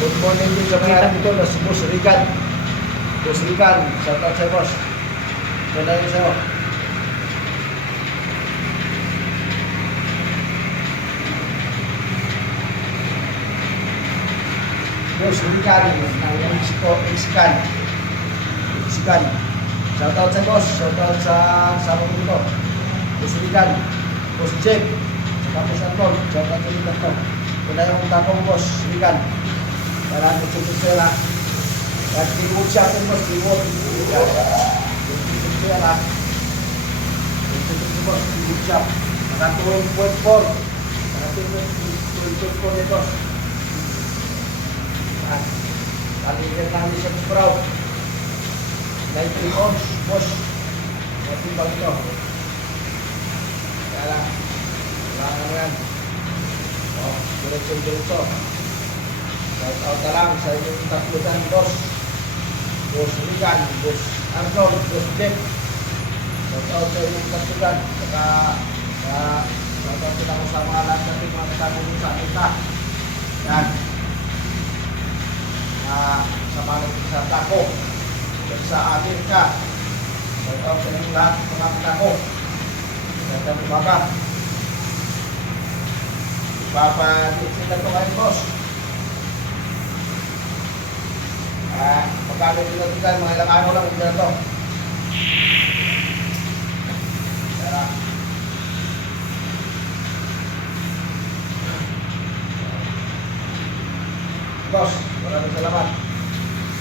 Good morning din sa mga dito na si Boss Rican. Boss Rican, shout out sa'yo, boss. Ganda yun sa'yo. Boss Rican, ng Mexican. Shout out sa'yo, boss. Shout out sa kasama ko dito. Boss Rican, Boss Jake, tapos Anton, shout out sa dito to. Kuna yung tapong Boss Rican. Para dito sila. At keyboard siya atin, boss, keyboard. Keyboard siya lang. Keyboard, keyboard siya. Naka 12.4. Naka 12.4 nito. Kaligyan lang siya sa proud. 19 ohms, boss. 19 bang ito. Kaya lang. Wala nga yan. O, diretso. Shout out na lang sa inyong tatlutan, boss. Boss Rican, Boss Arnold, Boss Jeff. Shout out sa inyong tatlutan. Saka, shout out sila ko sa mga lahat natin mga kasama sa kita. Yan. Sa mga sa tako. Sa Amerika. Shout out sa inyong lahat mga tako. Shout out sa baba. Ipapadit sila ito kayo, boss. Pagkabit nila dito, mga ilang araw lang, hindi na ito.